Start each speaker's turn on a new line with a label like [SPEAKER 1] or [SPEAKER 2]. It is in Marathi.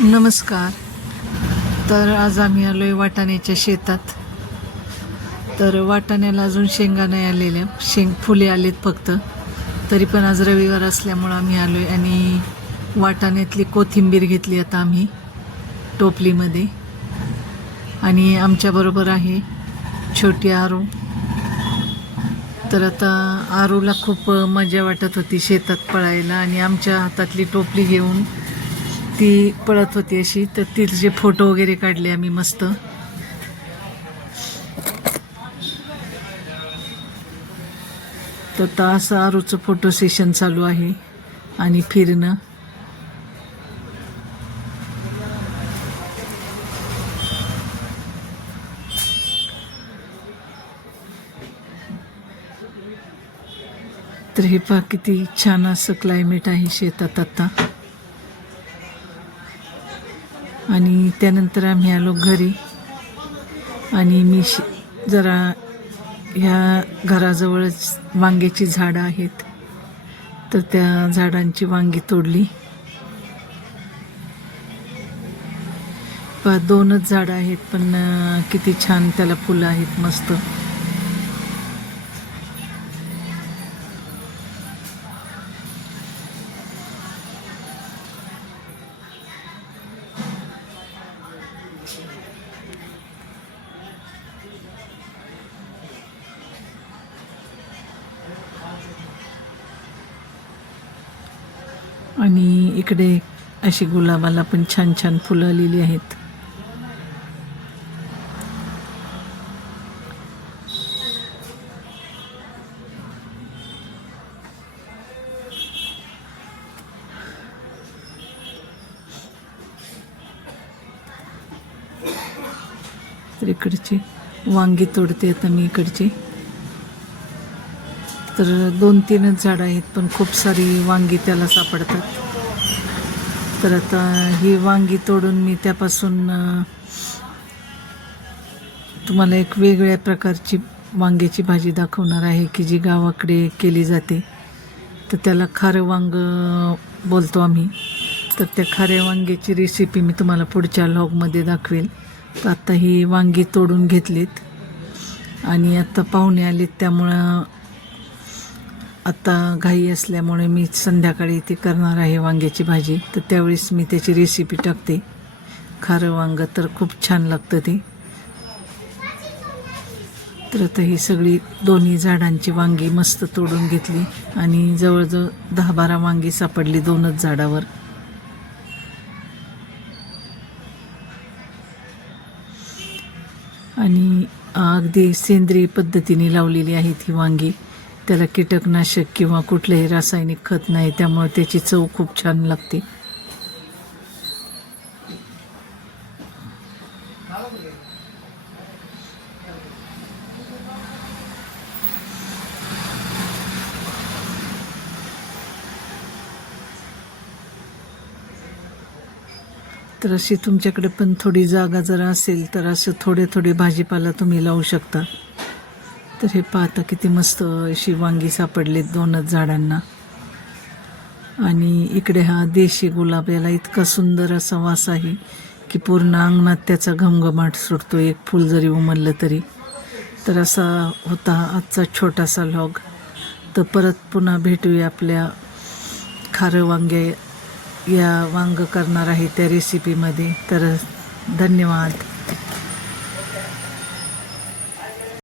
[SPEAKER 1] नमस्कार. तर आज आम्ही आलो आहे वाटाण्याच्या शेतात. तर वाटाण्याला अजून शेंगा नाही आलेल्या. शेंग फुले आलेत फक्त. तरी पण आज रविवार असल्यामुळं आम्ही आलो आहे आणि वाटाण्यातली कोथिंबीर घेतली आता आम्ही टोपलीमध्ये. आणि आमच्याबरोबर आहे छोटी आरू. तर आता आरूला खूप मजा वाटत होती शेतात पळायला आणि आमच्या हातातली टोपली घेऊन ती पळत होती अशी. तर तिचे फोटो वगैरे काढले आम्ही मस्त. तर आता असं आरूचं फोटो सेशन चालू आहे आणि फिरणं. तर हे पहा किती छान असं क्लायमेट आहे शेतात आता. आणि त्यानंतर आम्ही आलो घरी. आणि मी श जरा ह्या घराजवळच वांग्याची झाडं आहेत. तर त्या झाडांची वांगी तोडली. पहा दोनच झाडं आहेत पण किती छान त्याला फुलं आहेत मस्त. आणि इकडे अशी गुलाबाला पण छान छान फुलं आलेली आहेत. तर इकडचे वांगी तोडते आता मी इकडचे. तर दोन तीनच झाडं आहेत पण खूप सारी वांगी त्याला सापडतात. तर आता ही वांगी तोडून मी त्यापासून तुम्हाला एक वेगळ्या प्रकारची वांग्याची भाजी दाखवणार आहे की जी गावाकडे केली जाते. तर त्याला खारं वांग बोलतो आम्ही. तर त्या खाऱ्या वांग्याची रेसिपी मी तुम्हाला पुढच्या लॉगमध्ये दाखवेल. तर आत्ता ही वांगी तोडून घेतलीत. आणि आत्ता पाहुणे आलेत त्यामुळं आता घाई असल्यामुळे मी संध्याकाळी ते करणार आहे वांग्याची भाजी. तर त्यावेळेस मी त्याची रेसिपी टाकते. खारं वांगं तर खूप छान लागतं ते. तर आता ही सगळी दोन्ही झाडांची वांगी मस्त तोडून घेतली आणि जवळजवळ दहा बारा वांगी सापडली दोनच झाडावर. आणि अगदी सेंद्रिय पद्धतीने लावलेली आहेत ही वांगी. त्याला कीटकनाशक किंवा कुठलंही रासायनिक खत नाही त्यामुळे त्याची चव खूप छान लागते. तर अशी तुमच्याकडे पण थोडी जागा जर असेल तर असं थोडे थोडे भाजीपाला तुम्ही लावू शकता. तर हे पाहता किती मस्त अशी वांगी सापडलेत दोनच झाडांना. आणि इकडे हा देशी गुलाब याला इतका सुंदर असा वास आहे की पूर्ण अंगणात त्याचा घमघमाट सुटतो एक फूल जरी उमललं तरी. तर असा होता आजचा छोटासा लॉग तर परत पुन्हा भेटूया आपल्या खारं वांगे या वांग करणार आहे त्या रेसिपीमध्ये तर धन्यवाद.